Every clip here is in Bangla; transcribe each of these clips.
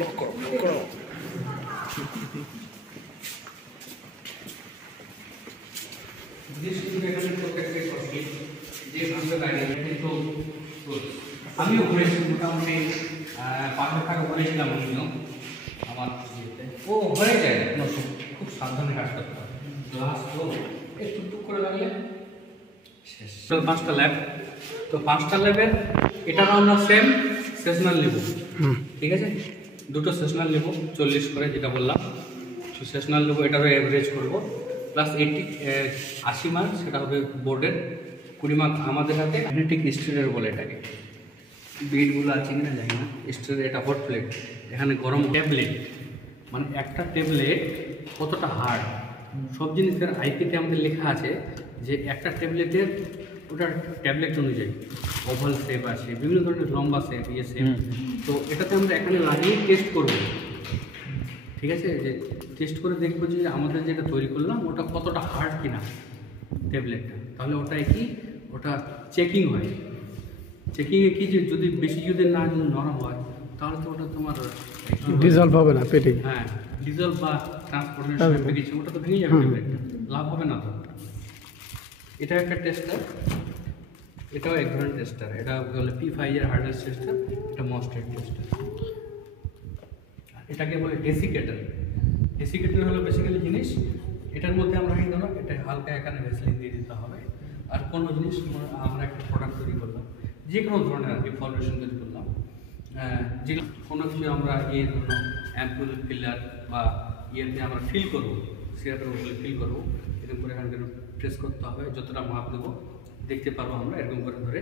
লক করো আমিও ঘুরেছি মোটামুটি 5 টাকা ঘুরেছিলাম আমার ও হয়ে যায় খুব সাবধানে কাজ করতে হবে গ্লাস তো একটু টুক করে লাগলে শেষ। 5টা ল্যাব, তো 5টা ল্যাবের এটারও আমরা সেম সেশনাল নেব, ঠিক আছে? দুটো সেশনাল নেব 40 করে, যেটা বললাম সেশনাল নেব, এটারও অ্যাভারেজ করবো প্লাস 80 মার্ক, সেটা হবে বোর্ডের 20 মার্ক আমাদের হাতে। ম্যাগনেটিক স্টিলের বলে এটাকে, বিটগুলো আছে কিনা জানি না। স্টিলের এটা হট প্লেট, এখানে গরম ট্যাবলেট, মানে একটা ট্যাবলেট কতটা হার্ড সব জিনিসের আইপিতে আমাদের লেখা আছে যে একটা ট্যাবলেটের ওটার ট্যাবলেট অনুযায়ী ওভাল শেপ আছে, বিভিন্ন ধরনের লম্বা শেপ, ইয়ে শেপ। তো এটাতে আমরা এখানে লাগিয়ে টেস্ট করবো, ঠিক আছে? যে টেস্ট করে দেখবো যে আমাদের যেটা তৈরি করলাম ওটা কতটা হার্ড কিনা ট্যাবলেটটা, তাহলে ওটাই কি ওটা চেকিং হয়। চেকিংয়ে কি যে যদি বেশি যদি নরম হয় তাহলে তো ওটা তোমার ডিজলভ হবে না পেটে। হ্যাঁ, ডিজলভ বা ট্রান্সপোর্টেশন ভেঙেছে, ওটা তো ভেঙে যাবে ট্যাবলেটটা, লাভ হবে না তো। এটা একটা টেস্টার, এটাও এক ধরনের টেস্টার, এটা বলে P5 এর হার্ডনেস টেস্টার, এটা মস্টেড টেস্টার। এটাকে বলে ডেসিকেটার। ডেসিকেটার হলো বেসিক্যালি জিনিস, এটার মধ্যে আমরা কি করলাম, এটা হালকা এখানে ভ্যাসলিন দিয়ে দিতে হবে। আর কোনো জিনিস আমরা একটা প্রোডাক্ট তৈরি করলাম, যে কোনো ধরনের আর কি ফর্মেশন তৈরি করলাম, যে কোনো কিছু আমরা কোনো অ্যাম্পুল ফিলার বা ইয়েতে আমরা ফিল করবো, সিরাপের উপরে ফিল করবো, এরকম করে এখানে প্রেস করতে হবে, যতটা মাপ দেবো দেখতে পারবো আমরা, এরকম করে ধরে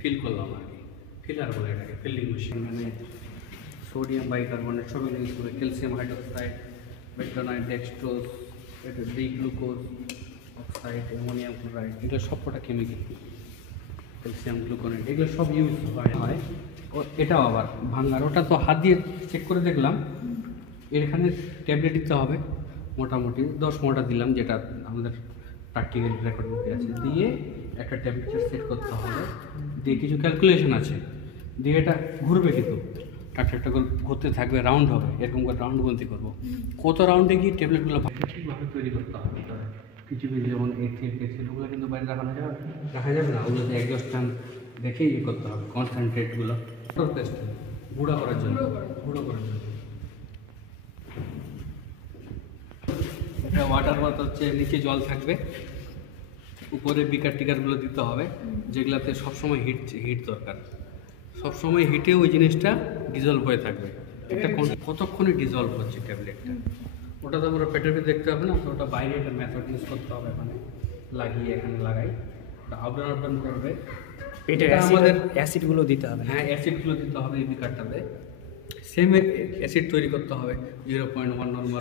ফিল করলাম আর কি। ফিলার বলে এটাকে, ফিল্ডিং মেশিন। মানে সোডিয়াম বাইকার্বনেট সব ইউজ করে, ক্যালসিয়াম হাইড্রোক্সাইড, বেটানাইট, ডেক্সট্রোজ, এটা ডিগ্লুকোজ অক্সাইড, অ্যামোনিয়াম ক্লোরাইড, এগুলো সব কটা কেমিক্যাল, ক্যালসিয়াম গ্লুকোনেট, এগুলো সব ইউজ হয়। ও এটাও আবার ভাঙার, ওটা তো হাত দিয়ে চেক করে দেখলাম। এখানে ট্যাবলেট দিতে হবে মোটামুটি 10-15টা দিলাম, যেটা আমাদের প্র্যাকটিক্যাল রেকর্ড বুকে আছে, দিয়ে একটা টেম্পারেচার সেট করতে হবে, দিয়ে কিছু ক্যালকুলেশন আছে, দিয়ে এটা ঘুরবে, কিন্তু একটা করে ঘুরতে থাকবে, রাউন্ড হবে, এরকম করে রাউন্ড গন্তি করবো, কত রাউন্ডে গিয়ে ট্যাবলেটগুলো ঠিকভাবে তৈরি করতে হবে। কিছু কিছু যেমন এসিড ওগুলো কিন্তু বাইরে রাখা যাবে না, ওগুলোতে এক্সস্টান দেখে ইয়ে করতে হবে, কনসেন্ট্রেটগুলো টেস্ট গুঁড়ো করার জন্য। এটা ওয়াটার বাথ হচ্ছে, নিচে জল থাকবে, উপরে বিকার টিকারগুলো দিতে হবে, যেগুলোতে সবসময় হিট দরকার, সবসময় হিটে ওই জিনিসটা ডিজলভ হয়ে থাকবে। এটা কতক্ষণে ডিজলভ হচ্ছে ট্যাবলেটটা, ওটা তো আমরা পেটের ভিতরে দেখতে হবে না, তো ওটা বাইরে একটা মেথড ইউজ করতে হবে, এখানে লাগিয়ে, এখানে লাগাই, ওটা আপ করবে, পেটে আমাদের অ্যাসিডগুলো দিতে হবে। হ্যাঁ, অ্যাসিডগুলো দিতে হবে এই বিকারটাতে, সেম অ্যাসিড তৈরি করতে হবে 0.1 নরমাল,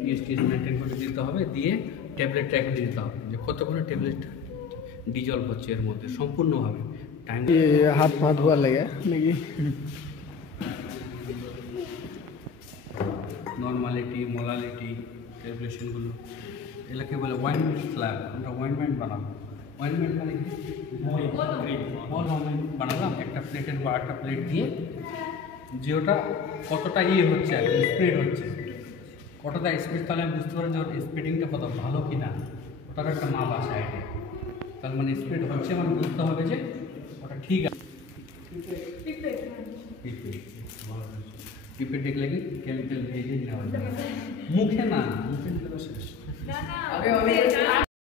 পিএইচটি মেনটেন করে দিতে হবে, দিয়ে ট্যাবলেটটা এখানে দিতে হবে, যে কতক্ষণে ট্যাবলেটটা ডিজলভ হচ্ছে এর মধ্যে সম্পূর্ণভাবে। টাইম হাত পা ধোয়ার লাগে নাকি, নর্মালিটি, মোলালিটি, ক্যালকুলেশনগুলো, এগুলোকে বলে ওয়াইনমেন্ট স্ল্যাব। আমরা ওয়াইনমেন্ট বানাবো, ওয়াইনমেন্ট মানে কি, বল বানালাম একটা প্লেটের বা একটা প্লেট দিয়ে, যে ওটা কতটা হচ্ছে আর স্প্রেড হচ্ছে, কতটা স্প্রেড, তাহলে আমি বুঝতে পারি যে ওর স্প্রেডিংটা কত ভালো কি না, ওটার একটা মাপ আছে আইডে, তার মানে স্প্রেড হচ্ছে, মানে বুঝতে হবে যে ওটা ঠিক আছে। পিপে দেখলে কি কেমিক্যাল ভেজে নেওয়া যায়, মুখে না, মুখে দিলে শেষ।